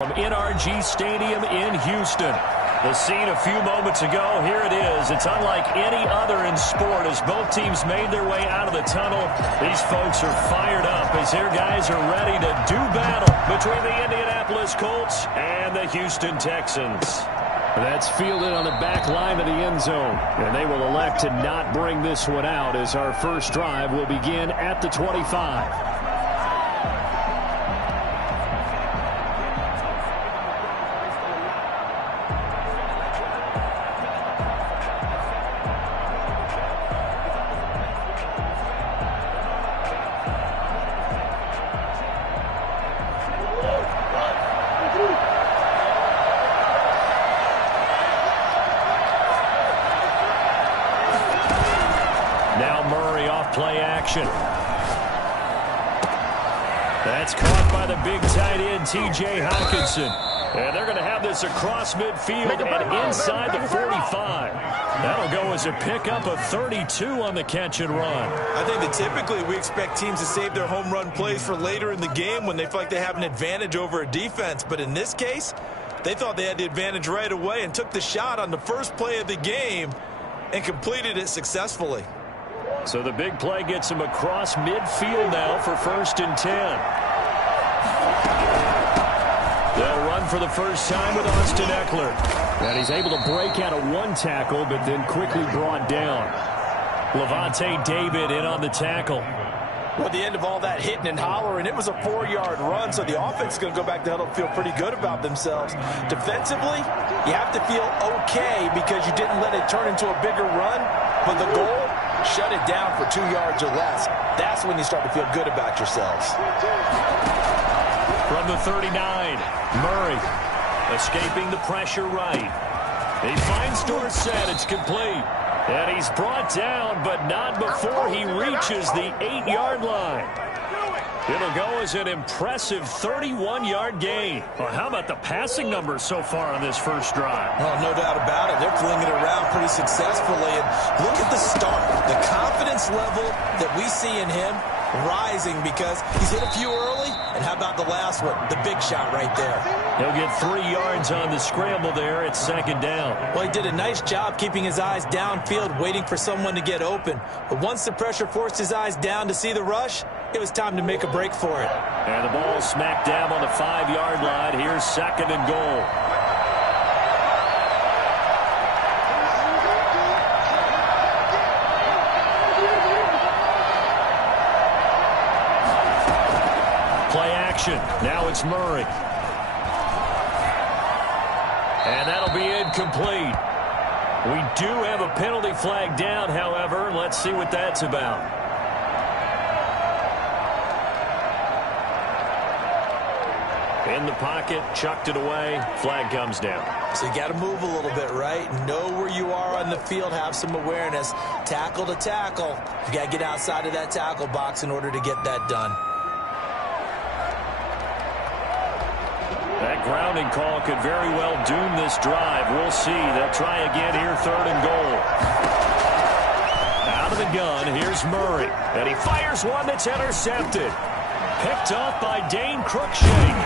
From NRG Stadium in Houston. The scene a few moments ago, here it is. It's unlike any other in sport as both teams made their way out of the tunnel. These folks are fired up as their guys are ready to do battle between the Indianapolis Colts and the Houston Texans. That's fielded on the back line of the end zone. And they will elect to not bring this one out as our first drive will begin at the 25. Play action. That's caught by the big tight end, T.J. Hockenson. And they're going to have this across midfield and inside the 45. That'll go as a pickup of 32 on the catch and run. I think that typically we expect teams to save their home run plays for later in the game when they feel like they have an advantage over a defense. But in this case, they thought they had the advantage right away and took the shot on the first play of the game and completed it successfully. So the big play gets him across midfield now for 1st and 10. They'll run for the first time with Austin Eckler. And he's able to break out of one tackle, but then quickly brought down. Levante David in on the tackle. Well, at the end of all that hitting and hollering, it was a 4-yard run, so the offense is going to go back to huddle and feel pretty good about themselves. Defensively, you have to feel okay because you didn't let it turn into a bigger run, but the goal, shut it down for 2 yards or less. That's when you start to feel good about yourselves. From the 39, Murray escaping the pressure right. He finds Dorsett. It's complete. And he's brought down, but not before he reaches the 8-yard line. It'll go as an impressive 31-yard gain. Well, how about the passing numbers so far on this first drive? Oh, no doubt about it. They're flinging it around pretty successfully. And look at the start. The confidence level that we see in him rising because he's hit a few early. And how about the last one? The big shot right there. He'll get 3 yards on the scramble there. It's 2nd down. Well, he did a nice job keeping his eyes downfield, waiting for someone to get open. But once the pressure forced his eyes down to see the rush, it was time to make a break for it. And the ball smack dab on the 5-yard line. Here's 2nd and goal. Play action. Now it's Murray. And that'll be incomplete. We do have a penalty flag down, however. Let's see what that's about. In the pocket, chucked it away, flag comes down. So you got to move a little bit, right? Know where you are on the field, have some awareness. Tackle to tackle. You got to get outside of that tackle box in order to get that done. That grounding call could very well doom this drive. We'll see. They'll try again here, 3rd and goal. Out of the gun, here's Murray. And he fires one that's intercepted. Picked off by Dane Cruikshank.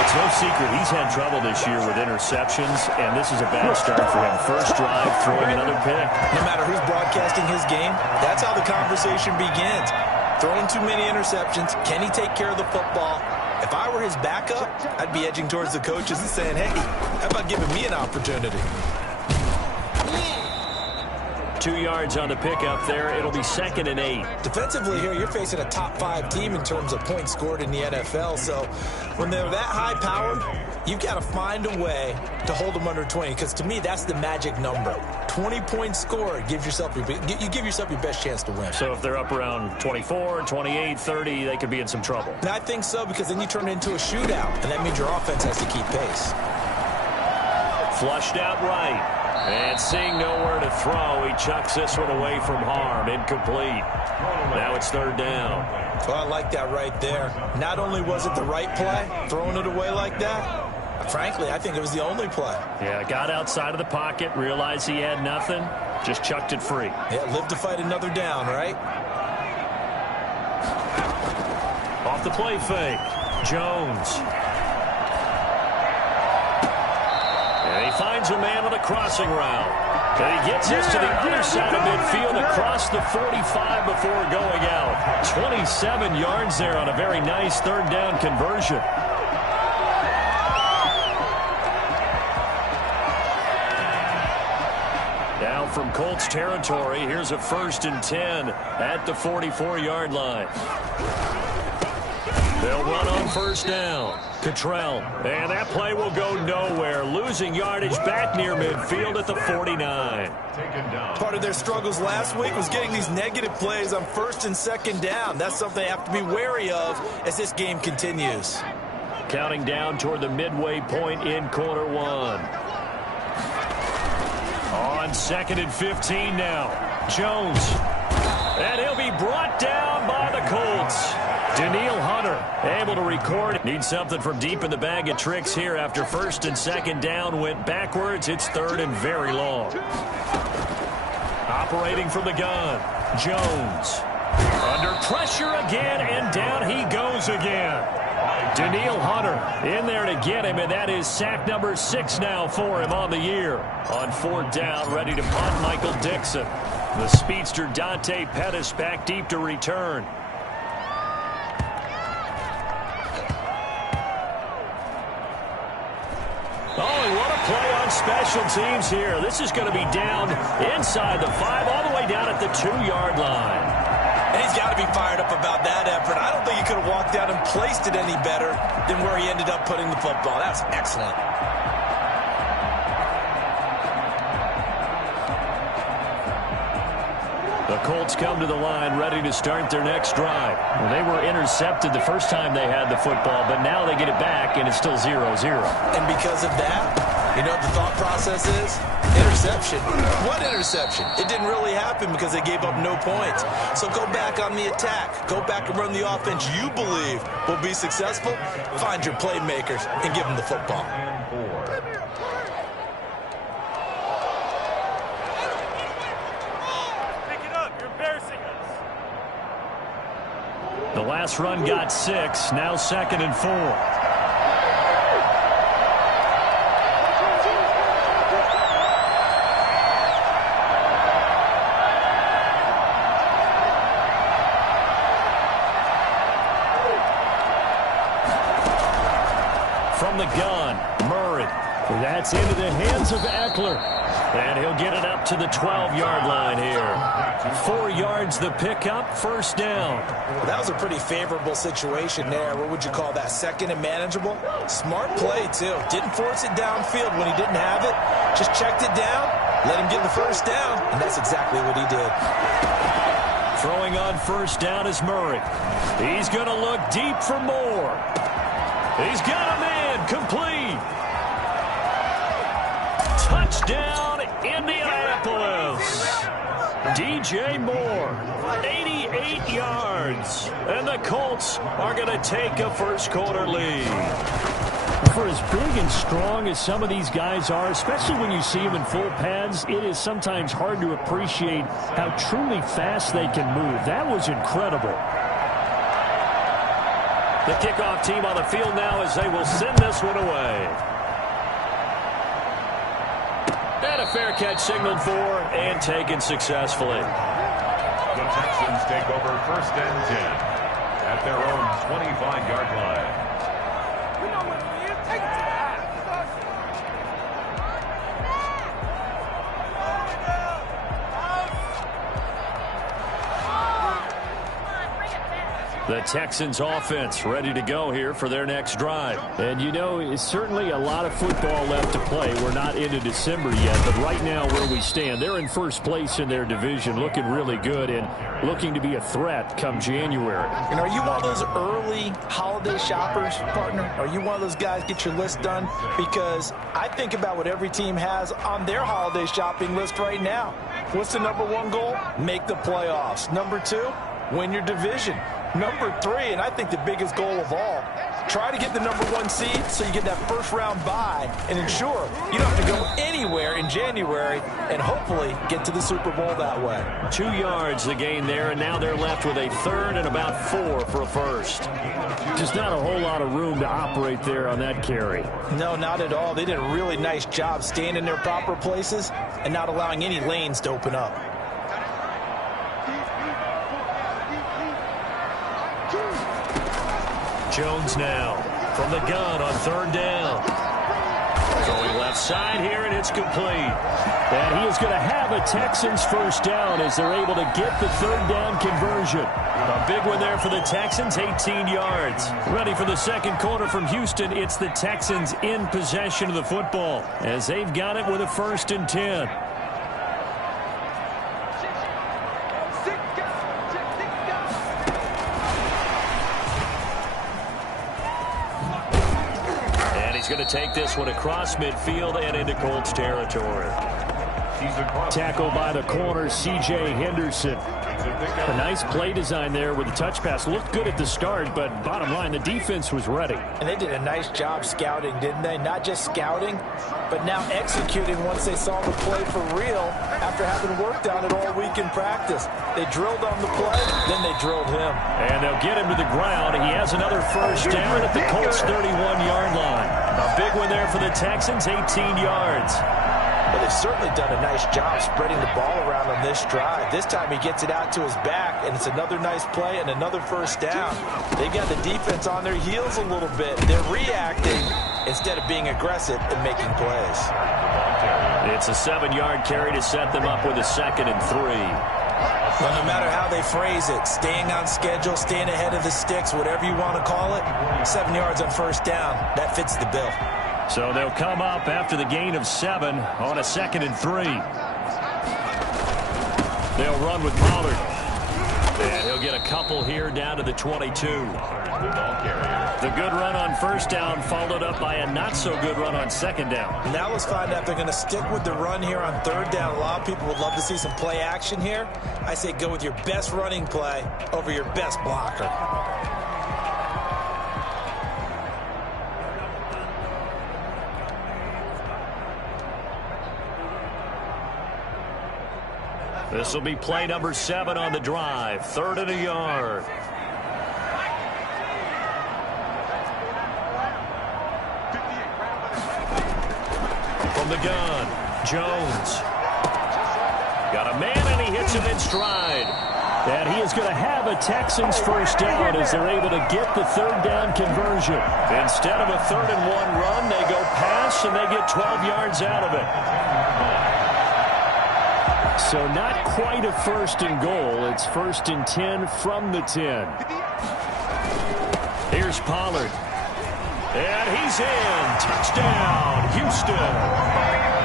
It's no secret he's had trouble this year with interceptions, and this is a bad start for him. First drive, throwing another pick. No matter who's broadcasting his game, that's how the conversation begins. Throwing too many interceptions. Can he take care of the football? If I were his backup, I'd be edging towards the coaches and saying, hey, how about giving me an opportunity? 2 yards on the pickup there. It'll be 2nd and 8. Defensively here, you're facing a top 5 team in terms of points scored in the NFL. So when they're that high powered, you've got to find a way to hold them under 20. Because to me, that's the magic number. 20 points scored gives yourself you give yourself your best chance to win. So if they're up around 24, 28, 30, they could be in some trouble. And I think so, because then you turn it into a shootout, and that means your offense has to keep pace. Flushed out right. And seeing nowhere to throw, he chucks this one away from harm. Incomplete. Now it's 3rd down. Well, I like that right there. Not only was it the right play, throwing it away like that, frankly, I think it was the only play. Yeah, got outside of the pocket, realized he had nothing, just chucked it free. Yeah, live to fight another down, right? Off the play fake. Jones finds a man on the crossing route. And he gets us to the other side of midfield across the 45 before going out. 27 yards there on a very nice third down conversion. Now from Colts territory, here's a 1st and 10 at the 44-yard line. They'll run on 1st down. Cottrell, and that play will go nowhere. Losing yardage back near midfield at the 49. Part of their struggles last week was getting these negative plays on 1st and 2nd down. That's something they have to be wary of as this game continues. Counting down toward the midway point in quarter one. On 2nd and 15 now. Jones. And he'll be brought down by the Colts. Daniil Hunter able to record. Needs something from deep in the bag of tricks here after 1st and 2nd down went backwards. It's 3rd and very long. Operating from the gun. Jones. Under pressure again, and down he goes again. Daniil Hunter in there to get him, and that is sack number 6 now for him on the year. On 4th down, ready to punt Michael Dixon. The speedster Dante Pettis back deep to return. Oh, and what a play on special teams here. This is going to be down inside the 5, all the way down at the 2-yard line. And he's got to be fired up about that effort. I don't think he could have walked out and placed it any better than where he ended up putting the football. That's excellent. The Colts come to the line ready to start their next drive. Well, they were intercepted the first time they had the football, but now they get it back, and it's still 0-0. And because of that, you know what the thought process is? Interception. What interception? It didn't really happen because they gave up no points. So go back on the attack. Go back and run the offense you believe will be successful. Find your playmakers and give them the football. The last run got 6. Now 2nd and 4. From the gun, Murray. That's into the hands of Eckler. And he'll get it up to the 12-yard line here. 4 yards the pickup, 1st down. Well, that was a pretty favorable situation there. What would you call that? 2nd and manageable? Smart play, too. Didn't force it downfield when he didn't have it. Just checked it down, let him get the 1st down, and that's exactly what he did. Throwing on 1st down is Murray. He's going to look deep for more. He's got him in, complete. Touchdown, Indianapolis. DJ Moore, 88 yards. And the Colts are going to take a first-quarter lead. For as big and strong as some of these guys are, especially when you see them in full pads, it is sometimes hard to appreciate how truly fast they can move. That was incredible. The kickoff team on the field now as they will send this one away. And a fair catch signaled for and taken successfully. The Texans take over 1st and 10 at their own 25-yard line. The Texans offense ready to go here for their next drive. And you know, it's certainly a lot of football left to play. We're not into December yet, but right now where we stand, they're in 1st place in their division, looking really good and looking to be a threat come January. And are you one of those early holiday shoppers, partner? Are you one of those guys get your list done? Because I think about what every team has on their holiday shopping list right now. What's the #1 goal? Make the playoffs. #2, win your division. #3, and I think the biggest goal of all, Try to get the #1 seed so you get that first-round bye and ensure you don't have to go anywhere in January and hopefully get to the Super Bowl that way. 2 yards the gain there, and now they're left with a third and about 4 for a first. Just not a whole lot of room to operate there on that carry. No, not at all. They did a really nice job staying in their proper places and not allowing any lanes to open up. Jones now from the gun on third down. Throwing left side here, and it's complete. And he is going to have a Texans first down as they're able to get the third down conversion. A big one there for the Texans, 18 yards. Ready for the second quarter from Houston. It's the Texans in possession of the football as they've got it with a 1st and 10. Going to take this one across midfield and into Colts territory. Tackle by the corner, C.J. Henderson. A nice play design there with the touch pass. Looked good at the start, but bottom line, the defense was ready. And they did a nice job scouting, didn't they? Not just scouting, but now executing once they saw the play for real after having worked on it all week in practice. They drilled on the play, then they drilled him. And they'll get him to the ground. He has another first down at the Colts' 31-yard line. A big one there for the Texans, 18 yards. Well, they've certainly done a nice job spreading the ball around on this drive. This time he gets it out to his back, and it's another nice play and another first down. They've got the defense on their heels a little bit. They're reacting instead of being aggressive and making plays. It's a 7-yard carry to set them up with a 2nd and 3. Well, no matter how they phrase it, staying on schedule, staying ahead of the sticks, whatever you want to call it, 7 yards on first down, that fits the bill. So they'll come up after the gain of 7 on a 2nd and 3. They'll run with Pollard. And he'll get a couple here down to the 22. The good run on first down followed up by a not-so-good run on 2nd down. Now let's find out if they're going to stick with the run here on 3rd down. A lot of people would love to see some play action here. I say go with your best running play over your best blocker. This will be play number 7 on the drive. 3rd and a yard. From the gun, Jones. Got a man, and he hits him in stride. And he is going to have a Texans first down as they're able to get the 3rd down conversion. Instead of a 3rd and 1 run, they go pass, and they get 12 yards out of it. So not quite a 1st and goal. It's 1st and 10 from the 10. Here's Pollard. And he's in. Touchdown, Houston.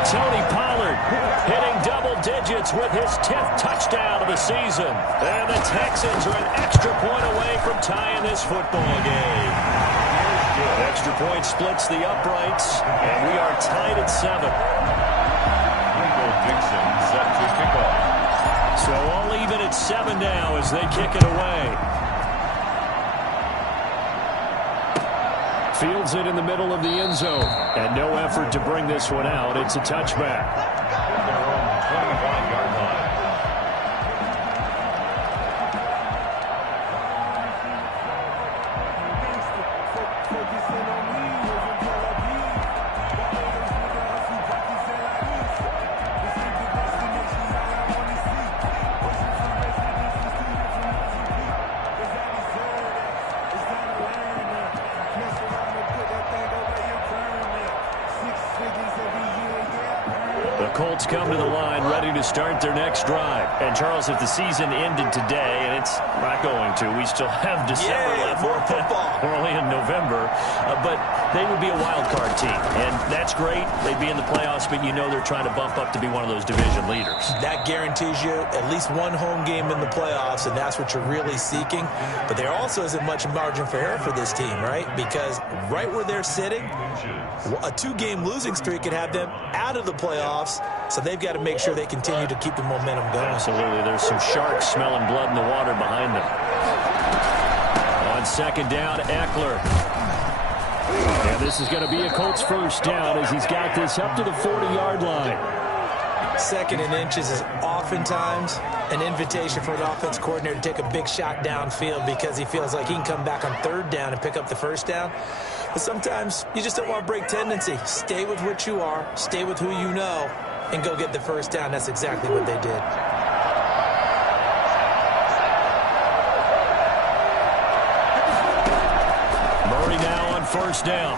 Tony Pollard hitting double digits with his 10th touchdown of the season. And the Texans are an extra point away from tying this football game. Extra point splits the uprights, and we are tied at 7. Dixon set to kick off. So all even at 7 now as they kick it away. Fields it in the middle of the end zone. And no effort to bring this one out. It's a touchback. From their own 25-yard line. Colts come to the line ready to start their next drive. And Charles, if the season ended today, and it's not going to, we still have December left. More football. We're only in November, but they would be a wild card team, and that's great. They'd be in the playoffs, but you know they're trying to bump up to be one of those division leaders. That guarantees you at least one home game in the playoffs, and that's what you're really seeking. But there also isn't much margin for error for this team, right? Because right where they're sitting, a 2-game losing streak could have them out of the playoffs, so they've got to make sure they continue to keep the momentum going. Absolutely. There's some sharks smelling blood in the water behind them. On 2nd down, Eckler. And this is going to be a Colts first down as he's got this up to the 40-yard line. 2nd and inches is oftentimes an invitation for an offense coordinator to take a big shot downfield because he feels like he can come back on 3rd down and pick up the 1st down. But sometimes you just don't want to break tendency. Stay with what you are, stay with who you know, and go get the 1st down. That's exactly what they did. Murray now on 1st down.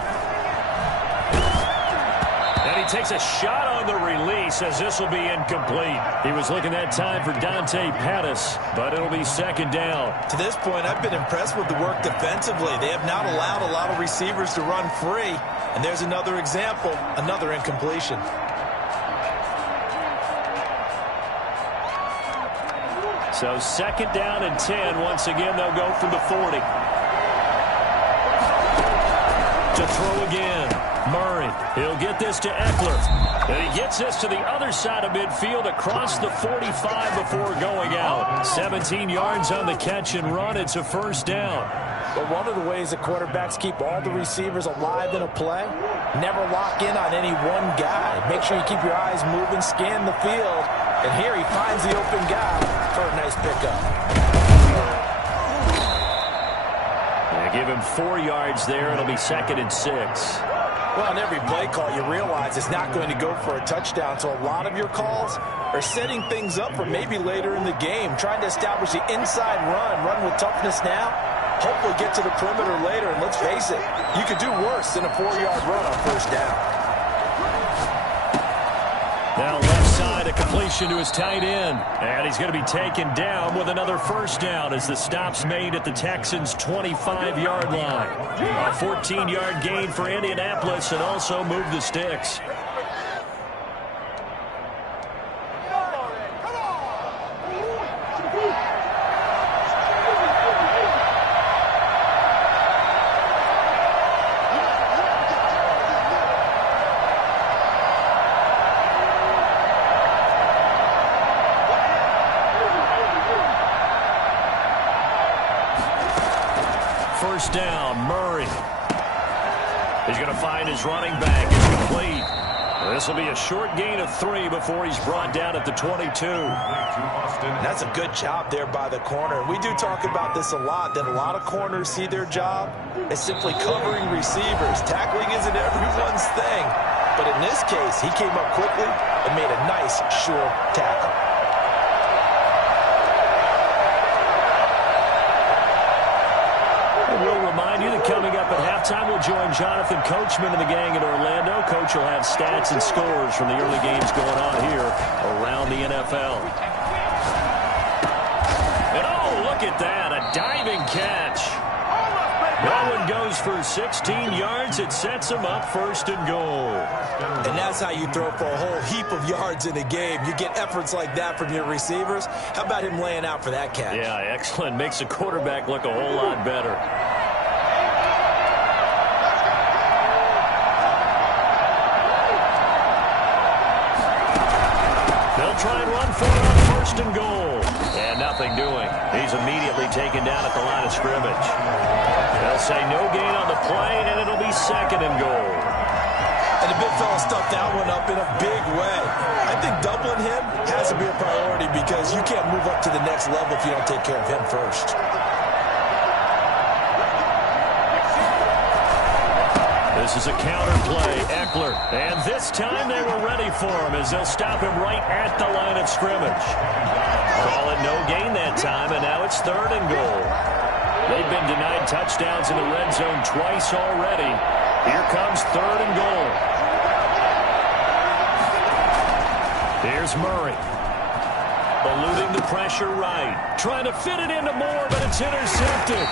And he takes a shot on the release as this will be incomplete. He was looking that time for Dante Pettis, but it'll be 2nd down. To this point, I've been impressed with the work defensively. They have not allowed a lot of receivers to run free. And there's another example, another incompletion. So 2nd down and 10. Once again, they'll go from the 40. To throw again. Murray, he'll get this to Eckler. And he gets this to the other side of midfield across the 45 before going out. 17 yards on the catch and run. It's a 1st down. But one of the ways the quarterbacks keep all the receivers alive in a play, never lock in on any one guy. Make sure you keep your eyes moving, scan the field. And here he finds the open guy for a nice pickup. Give him 4 yards there. It'll be 2nd and 6. Well, in every play call, you realize it's not going to go for a touchdown. So a lot of your calls are setting things up for maybe later in the game, trying to establish the inside run with toughness now, hopefully get to the perimeter later. And let's face it, you could do worse than a 4-yard run on 1st down. Now left side, a completion to his tight end. And he's going to be taken down with another 1st down as the stop's made at the Texans' 25-yard line. A 14-yard gain for Indianapolis and also move the sticks. First down, Murray. He's going to find his running back. It's complete. This will be a short gain of 3 before he's brought down at the 22. That's a good job there by the corner. We do talk about this a lot, that a lot of corners see their job as simply covering receivers. Tackling isn't everyone's thing. But in this case, he came up quickly and made a nice, sure tackle. We'll remind you that coming up at halftime, we'll join Jonathan Coachman and the gang in Orlando. Coach will have stats and scores from the early games going on here around the NFL. And oh, look at that, a diving catch. That one goes for 16 yards. It sets him up 1st and goal. And that's how you throw for a whole heap of yards in a game. You get efforts like that from your receivers. How about him laying out for that catch? Yeah, excellent. Makes the quarterback look a whole lot better. They'll try and run for it on 1st and goal. And nothing doing. He's immediately taken down at the line of scrimmage. They'll say no gain on the play, and it'll be 2nd and goal. And the big fella stuffed that one up in a big way. I think doubling him has to be a priority because you can't move up to the next level if you don't take care of him first. This is a counter play. Eckler. And this time they were ready for him as they'll stop him right at the line of scrimmage. Call it no gain that time, and now it's 3rd and goal. They've been denied touchdowns in the red zone twice already. Here comes 3rd and goal. Here's Murray. Eluding the pressure right. Trying to fit it into Moore, but it's intercepted.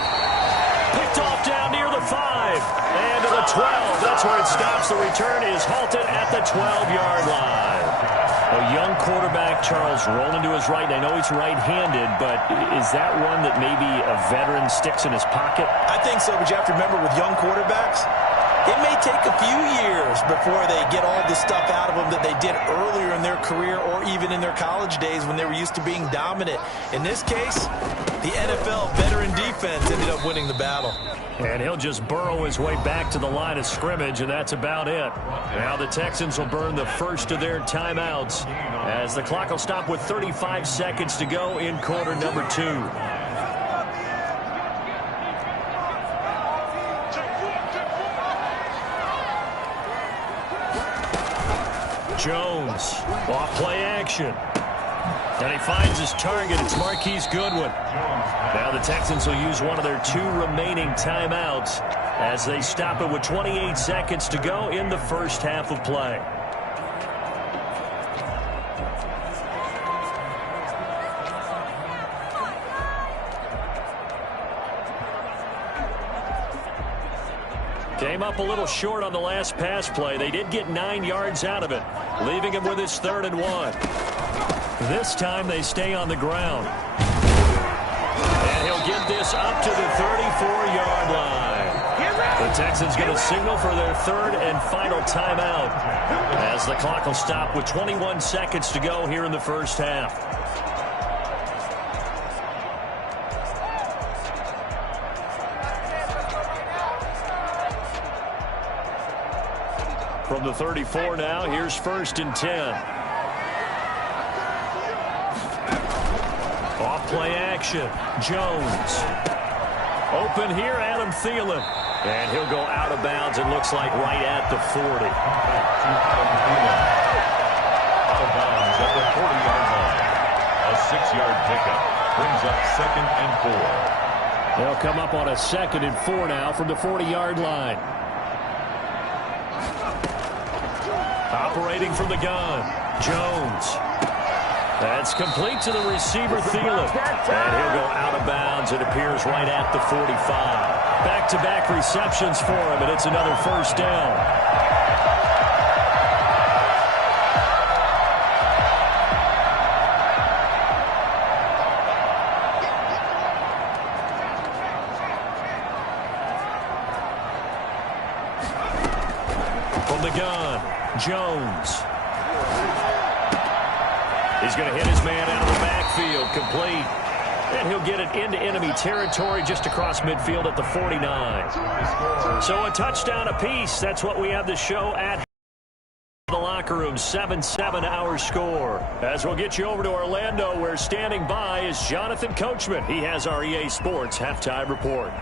Picked off down near the 5. And to the 12. That's where it stops. The return is halted at the 12-yard line. A young quarterback, Charles, rolling to his right. I know he's right-handed, but is that one that maybe a veteran sticks in his pocket? I think so, but you have to remember with young quarterbacks, it may take a few years before they get all the stuff out of them that they did earlier in their career or even in their college days when they were used to being dominant. In this case, The NFL veteran defense ended up winning the battle. And he'll just burrow his way back to the line of scrimmage, and that's about it. Now the Texans will burn the first of their timeouts as the clock will stop with 35 seconds to go in quarter number 2. Jones, off play action. And he finds his target. It's Marquise Goodwin. Now the Texans will use one of their 2 remaining timeouts as they stop it with 28 seconds to go in the first half of play. Came up a little short on the last pass play. They did get 9 yards out of it, leaving him with his 3rd and 1. This time they stay on the ground. And he'll get this up to the 34-yard line. The Texans going to signal for their 3rd and final timeout as the clock will stop with 21 seconds to go here in the first half. From the 34 now, here's 1st and 10. Off play action. Jones. Open here, Adam Thielen. And he'll go out of bounds, it looks like right at the 40. Out of bounds at the 40-yard line. A 6-yard pickup brings up 2nd and 4. They'll come up on a 2nd and 4 now from the 40-yard line. Operating from the gun, Jones. That's complete to the receiver, Thielen. And he'll go out of bounds. It appears right at the 45. Back-to-back receptions for him, and it's another 1st down. From the gun, Jones. He's going to hit his man out of the backfield, complete. And he'll get it into enemy territory just across midfield at the 49. So a touchdown apiece. That's what we have the show at the locker room. 7-7 our score. As we'll get you over to Orlando, where standing by is Jonathan Coachman. He has our EA Sports halftime report.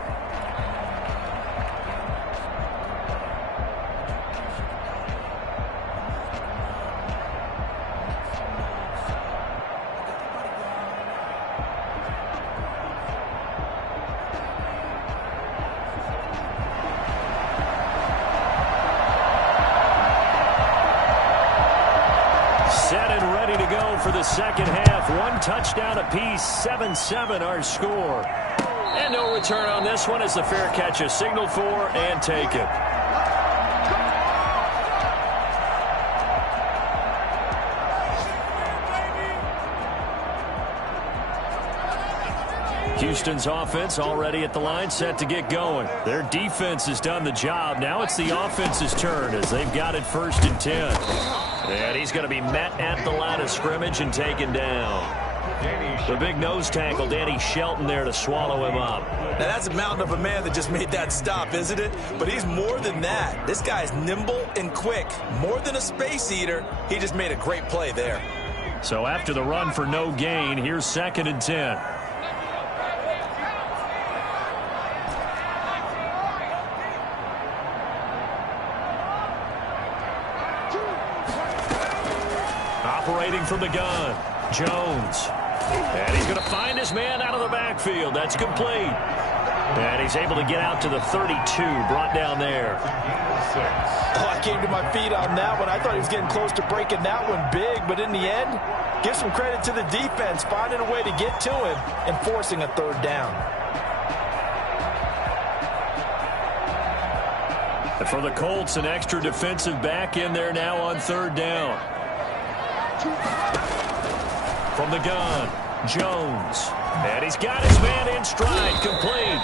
Set and ready to go for the second half. 1 touchdown apiece, 7-7 our score. And no return on this one as the fair catch is signaled for and taken. Houston's offense already at the line, set to get going. Their defense has done the job. Now it's the offense's turn as they've got it 1st and 10. And he's going to be met at the line of scrimmage and taken down. The big nose tackle, Danny Shelton, there to swallow him up. Now that's a mountain of a man that just made that stop, isn't it? But he's more than that. This guy's nimble and quick. More than a space eater. He just made a great play there. So after the run for no gain, here's 2nd and 10. Operating from the gun, Jones. And he's going to find his man out of the backfield. That's complete. And he's able to get out to the 32, brought down there. Oh, I came to my feet on that one. I thought he was getting close to breaking that one big, but in the end, give some credit to the defense, finding a way to get to him and forcing a 3rd down. And for the Colts, an extra defensive back in there now on 3rd down. From the gun, Jones. And he's got his man in stride, complete.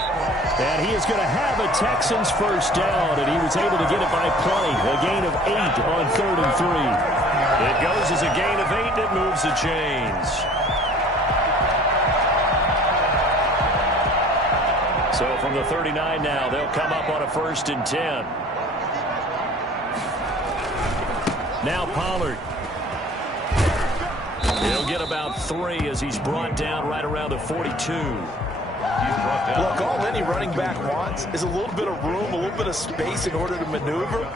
And he is going to have a Texans 1st down, and he was able to get it by play. A gain of 8 on 3rd and 3. It goes as a gain of 8 that moves the chains. So from the 39 now, they'll come up on a 1st and 10. Now Pollard. He'll get about 3 as he's brought down right around the 42. Look, all any running back wants is a little bit of room, a little bit of space in order to maneuver.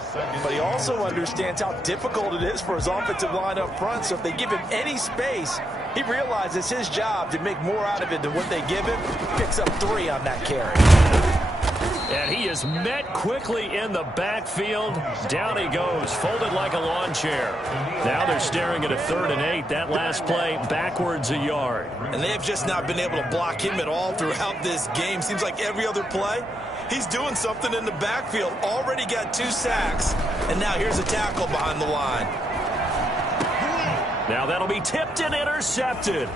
But he also understands how difficult it is for his offensive line up front. So if they give him any space, he realizes it's his job to make more out of it than what they give him. Picks up 3 on that carry. And he is met quickly in the backfield. Down he goes, folded like a lawn chair. Now they're staring at a 3rd and 8. That last play, backwards a yard. And they have just not been able to block him at all throughout this game. Seems like every other play, he's doing something in the backfield. Already got 2 sacks, and now here's a tackle behind the line. Now that'll be tipped and intercepted.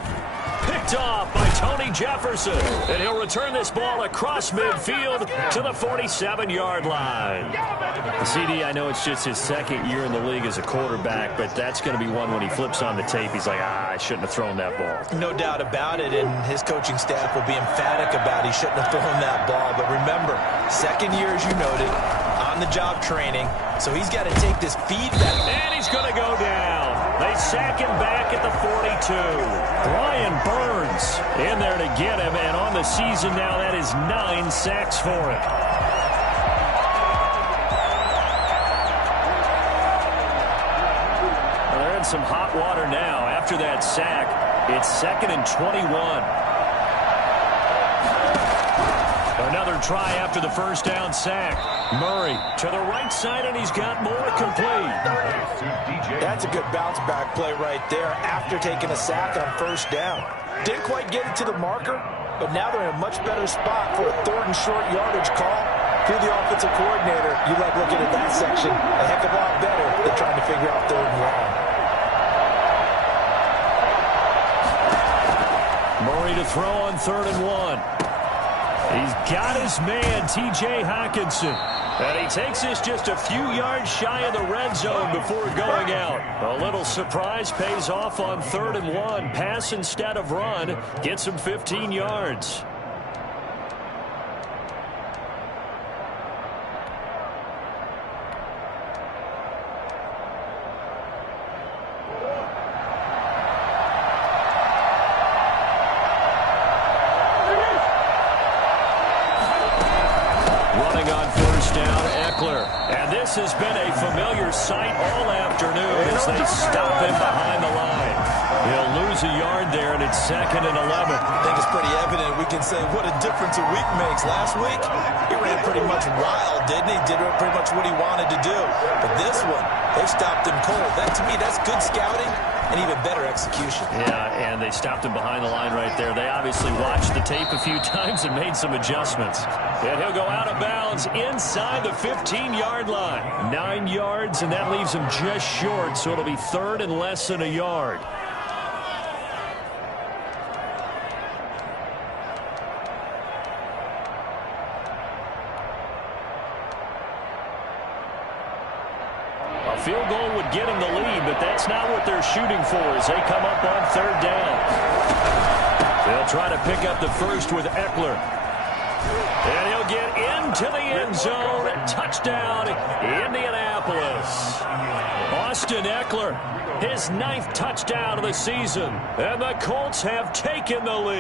Picked off by Tony Jefferson. And he'll return this ball across midfield to the 47-yard line. The CD, I know it's just his 2nd year in the league as a quarterback, but that's going to be one when he flips on the tape. He's like, I shouldn't have thrown that ball. No doubt about it, and his coaching staff will be emphatic about he shouldn't have thrown that ball. But remember, 2nd year, as you noted, on-the-job training, so he's got to take this feedback. And he's going to go down. They sack him back at the 42. Brian Burns in there to get him, and on the season now, that is 9 sacks for him. Well, they're in some hot water now. After that sack, it's 2nd and 21. Another try after the 1st down sack. Murray to the right side, and he's got more complete. That's a good bounce back play right there after taking a sack on 1st down. Didn't quite get it to the marker, but now they're in a much better spot for a 3rd and short yardage call. If you're the offensive coordinator, you like looking at that section a heck of a lot better than trying to figure out 3rd and long. Murray to throw on 3rd and 1. He's got his man, T.J. Hockenson. And he takes this just a few yards shy of the red zone before going out. A little surprise pays off on 3rd and 1. Pass instead of run. Gets him 15 yards. And this has been a familiar sight all afternoon as they stop him behind the line. He'll lose a yard there, and it's 2nd and 11. I think it's pretty evident. We can say what a difference a week makes. Last week, he ran pretty much wild, didn't he? Did pretty much what he wanted to do. But this one, they stopped him cold. That, to me, that's good scouting and even better execution. Yeah, and they stopped him behind the line right there. They obviously watched the tape a few times and made some adjustments. And he'll go out of bounds inside the 15-yard line. 9 yards, and that leaves him just short, so it'll be 3rd and less than a yard. A field goal would get him the lead, but that's not what they're shooting for as they come up on 3rd down. They'll try to pick up the 1st with Eckler. And he'll get into the end zone. Touchdown, Indianapolis. Austin Eckler, his 9th touchdown of the season. And the Colts have taken the lead.